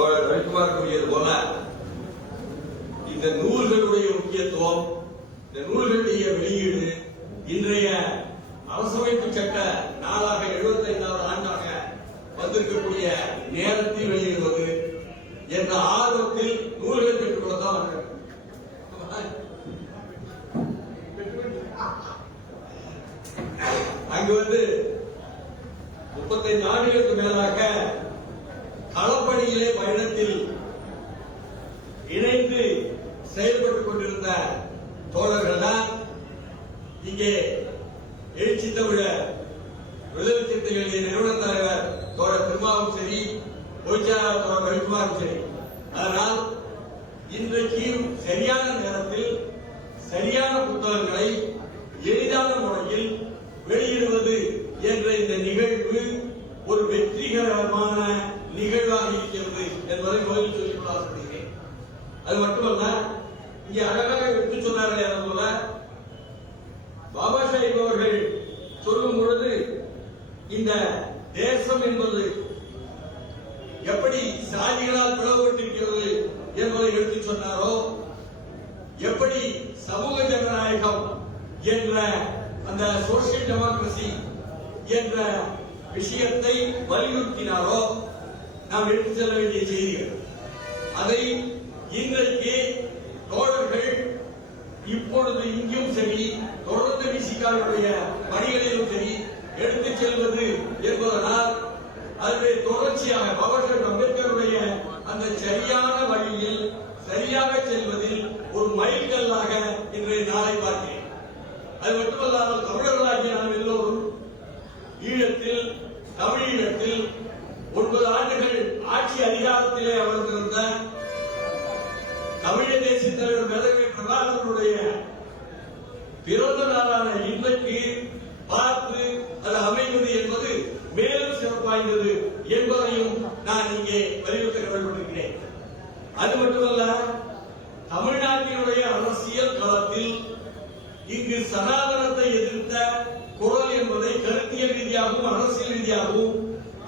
தோழர் ரவிக்குமார் கூறியது போல இந்த நூல்களுடைய முக்கியத்துவம் இந்த நூல்களுடைய வெளியீடு இன்றைய அரசமைப்பு சட்ட நாளாக 75வது ஆண்டாக வந்திருக்கக்கூடிய நேரத்தில் வெளியிடுவது என்ற ஆர்வத்தில் நூல்கள் பெற்றுக்கொள்ளத்தான் வந்தேன். அங்கு வந்து முப்பத்தைந்து ஆண்டுகளுக்கு மேலாக களப்பணியிலே பயணத்தில் இணைந்து செயல்பட்டுக் கொண்டிருந்த தோழர்கள் தான் இங்கே எழுச்சி தமிழ விடுதலை சிறுத்தைகளுடைய நிறுவன தலைவர் தோழர் திருமாவும் சரி பொய்ச்சாளர் தோழர் ரவிக்குமாரும் சரி. அதனால் இன்றைக்கு சரியான நேரத்தில் சரியான புத்தகங்களை எளிதான முறையில் வெளியிடுவது என்ற இந்த நிகழ்வு ஒரு வெற்றிகரமான நிகழ்வாக இருக்கிறது. என்பதை முதலில் சொல்லிக்கொள்ள ஆசைப்படுகிறேன் அது மட்டுமல்ல இங்கே அழகாக எடுத்து சொன்னார்கள் அது போல பாபா சாஹிப் அவர்கள் சொல்லும் பொழுது இந்த தேசம் என்பது எப்படி சாதிகளால் பிளவுபட்டிருக்கிறது என்பதை எடுத்து சொன்னாரோ எப்படி சமூக ஜனநாயகம் என்ற அந்த சோசியல் டெமோக்ரசி என்ற விஷயத்தை வலியுறுத்தினாரோ நாம் எடுத்து செல்ல வேண்டிய செய்திகள் அதை இன்றைக்கு தோழர்கள் இப்பொழுது இங்கும் சரி தொடர்ந்து விசிகாவுடைய பணிகளிலும் சரி எடுத்துச் செல்வது என்பதனால் அதிலே தொடர்ச்சியாக பாபா அம்பேத்கருடைய அந்த சரியான வழியில் சரியாக செல்வதில் ஒரு மைல்கல்லாக இன்றைய நாளை பார்க்கிறேன். அது மட்டுமல்லாமல் தமிழர்களாகிய நாம் எல்லோரும் ஈழத்தில் தமிழீழத்தில் ஒன்பது ஆண்டுகள் ஆட்சி அதிகாரத்திலே அமர்ந்திருந்த தமிழக தேசிய தலைவர் மேதகவி பிரபாகரனுடைய பிறந்த நாளான இன்றைக்கு பார்த்து அது அமைவது என்பது மேலும் சிறப்பாய்ந்தது என்பதையும் நான் இங்கே வலியுறுத்த கடமைப்பட்டிருக்கிறேன் அது மட்டுமல்ல தமிழ்நாட்டினுடைய அரசியல் களத்தில் இங்கு சனாதனத்தை எதிர்த்த குரல் என்பதை கருத்தியல் ரீதியாகவும் அரசியல் ரீதியாகவும்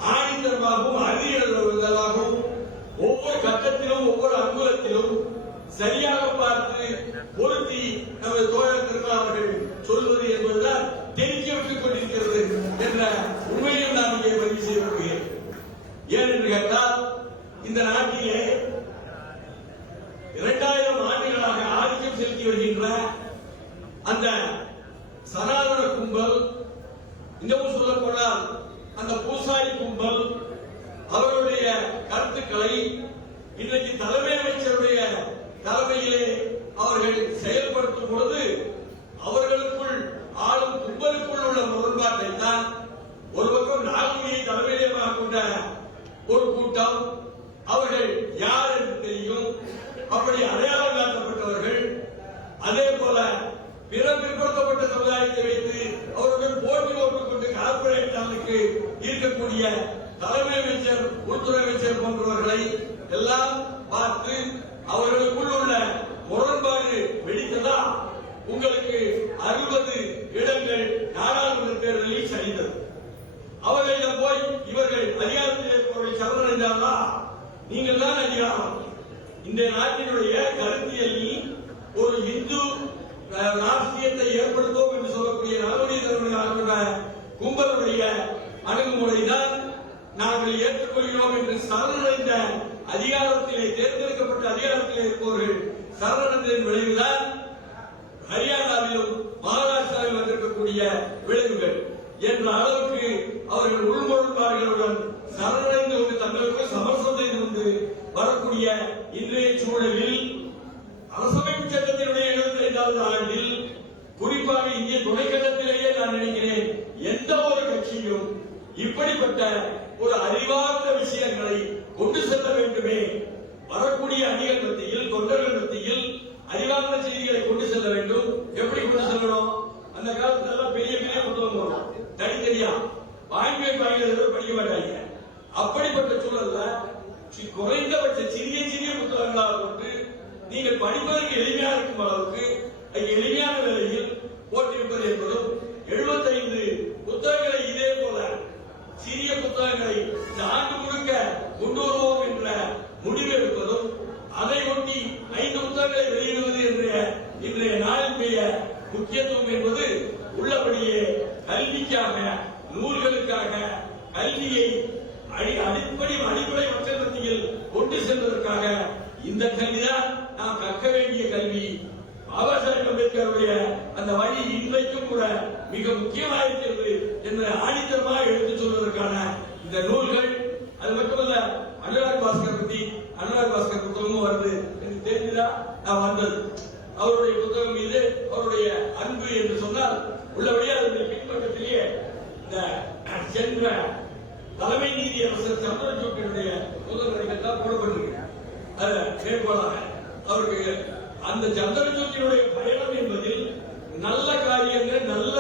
ஆணித்தரமாகவும் அறிவியலாகவும் ஒவ்வொரு கட்டத்திலும் ஒவ்வொரு அங்குலத்திலும் சரியாக பார்த்து பொருத்தி நமது தோழர் திருமாவர்கள் சொல்வது என்பதுதான் தெரிவிக்க கொண்டிருக்கிறது என்ற உண்மையும் நான் இங்கே பதிவு செய்து ஏனென்று கேட்டால் இந்த நாட்டிலே இரண்டாயிரம் ஆண்டுகளாக ஆதிக்கம் செலுத்தி வருகின்ற அந்த சனாதன கும்பல் இன்னமும் சொல்லப்போனால் அந்த பூசாரி கும்பல் அவருடைய கருத்துக்களை இன்றைக்கு தலைமை அமைச்சருடைய தலைமையிலே அவர்கள் செயல்படுத்தும் பொழுது அவர்களுக்குள் ஆளும் கும்பலுக்குள் உள்ள முரண்பாட்டை தான் ஒரு பக்கம் நாகுதியை தலைமையிடமாக கொண்ட ஒரு கூட்டம் அவர்கள் யார் என்று தெரியும். அப்படி அடையாளம் காட்டப்பட்டவர்கள். அதே போல பிற பிற்படுத்தப்பட்ட சமுதாயத்தை வைத்து அவர்கள் போட்டி போட்டுக் கொண்டு கார்பரேட் நாளுக்கு இருக்கக்கூடிய தலைமை அமைச்சர் உள்துறை அமைச்சர் போன்றவர்களை எல்லாம் பார்த்து அவர்களுக்குள் உள்ள முரண்பாடு வெடித்ததா? உங்களுக்கு அறுபது இடங்கள் நாடாளுமன்ற தேர்தலில் சரிந்தது அவர்களிடம் போய் இவர்கள் அதிகாரத்தில் இருப்பவர்கள் சரணடைந்தார்களா நீங்கள் தான் அதிகாரம். இந்த நாட்டினுடைய கருத்தியலில் ஒரு இந்து அஹ், ராஷ்டிரியத்தை ஏற்படுத்துவோம் என்று சொல்லக்கூடிய நலவழி தலைவர்களாக கும்பலுடைய அணுகுமுறைதான் நாங்கள் ஏற்றுக்கொள்கிறோம் என்று சரணடைந்த அதிகாரத்திலே தேர்ந்தெடுக்கப்பட்ட அதிகாரத்திலே இருப்பவர்கள் சரணடைந்ததன் விளைவுதான் ஹரியானாவிலும் மகாராஷ்டிராவில் வந்திருக்கக்கூடிய விளைவுகள் என்ற அளவுக்கு அவர்கள் உள்முரண்பாடுகளுடன் சரணடைந்து கொண்டு தங்களுக்கு சமரசம் செய்து கொண்டு வரக்கூடிய இன்றைய சூழலில் இப்படிப்பட்ட ஒரு அறிவார்ந்த விஷயங்களை கொண்டு செல்ல வேண்டுமே. வரக்கூடிய அணிகள் மத்தியில் தொண்டர்கள் மத்தியில் அறிவார்ந்த செய்திகளை கொண்டு செல்ல வேண்டும். எப்படி கொண்டு செல்லணும்? அந்த காலத்துல எல்லாம் பெரிய பெரிய புத்தகம் வரும். தனித்தனியா. வாங்கி வாங்கி படிக்க மாட்டாங்க. அப்படிப்பட்ட சூழல்ல குறைந்தபட்ச சிறிய சிறிய புத்தகங்களாக கொண்டு நீங்கள் படிப்பதற்கு எளிமையா இருக்கும் அளவுக்கு எளிமையான நிலையில் போட்டிருப்பது என்பதும் 75 புத்தகங்களை சிறிய புத்தகங்களை இந்த ஆண்டு முழுக்க கொண்டுவருவோம் என்ற முடிவு எடுப்பதும் அதை ஒட்டி ஐந்து புத்தகங்களை வெளியிடுவது என்ற இன்றைய நாளினுடைய முக்கியத்துவம் என்பது உள்ளபடியே கல்விக்காக நூல்களுக்காக கல்வியை அடி அடிப்படை அடிப்படை மற்ற மத்தியில் கொண்டு செல்வதற்காக இந்த கல்விதான் நாம் கற்க வேண்டிய கல்வி. பாபா சாஹேப் அம்பேத்கருடைய அந்த வழி இன்றைக்கும் கூட மிக முக்கியமாக இருக்கிறது என்பதை ஆணித்தரமாக எடுத்துச் சொல்வதற்கான இந்த நூல்கள் அது மட்டுமல்ல அனுராக் பாஸ்கர் பத்தி அனுராக் பாஸ்கர் புத்தகமும் வருது எனக்கு தெரிஞ்சுதான் நான் வந்தது. அவருடைய புத்தகம் மீது அவருடைய அன்பு என்று சொன்னால் உள்ளபடியே அதனுடைய பின்பக்கத்திலேயே இந்த சென்ற தலைமை நீதி அரசர் சந்திரசூட்டினுடைய புத்தகங்கள் தான் போடப்பட்டிருக்கு அது மேற்கோளாக அவருக்கு அந்த சந்திரஜோதியுடைய பயணம் என்பதில் நல்ல காரியங்கள் நல்ல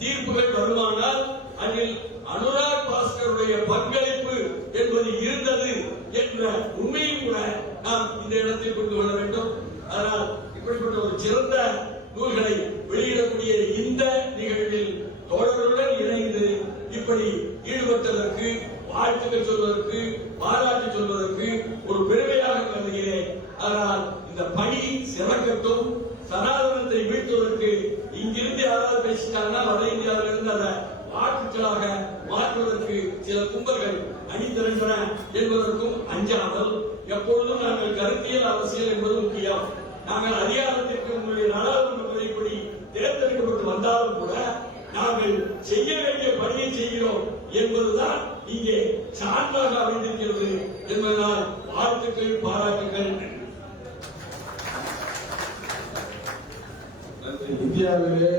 தீர்ப்புகள் வருமானால் அதில் அனுராக் பாஸ்கருடைய பங்களிப்பு என்பது இருந்தது என்ற உண்மையும் கூட நாம் இந்த இடத்தில் கொண்டு வர வேண்டும். அதனால் இப்படிப்பட்ட ஒரு சிறந்த நூல்களை வெளியிடக்கூடிய இந்த நிகழ்வில் தோழர்களுடன் இணைந்து இப்படி ஈடுபட்டதற்கு வாழ்த்துக்கள் சொல்வதற்கு பாராட்டு சொல்வதற்கு ஒரு பெருமையாக கருதுகிறேன். ஆனால் இந்த பணி சிறக்கட்டும் சனாதனத்தை மீட்பதற்கு இங்கிருந்து யாராவது பேசிட்டாங்கன்னா வட இந்தியாவிலிருந்து அதை வாக்குகளாக மாற்றுவதற்கு சில கும்பல்கள் அணிந்திருந்தன என்பதற்கும் அஞ்சாமல் எப்பொழுதும் நாங்கள் கருத்தியல் அரசியல் என்பது முக்கியம். நாங்கள் அதிகாரத்திற்கு உங்களுடைய நாடாளுமன்ற முறைப்படி தேர்ந்தெடுக்கப்பட்டு வந்தாலும் கூட நாங்கள் செய்ய வேண்டிய பணியை செய்கிறோம் என்பதுதான் இங்கே சான்றாக அமைந்திருக்கிறது என்பதனால் வாழ்த்துக்கள் பாராட்டுகள் இந்தியாவிலே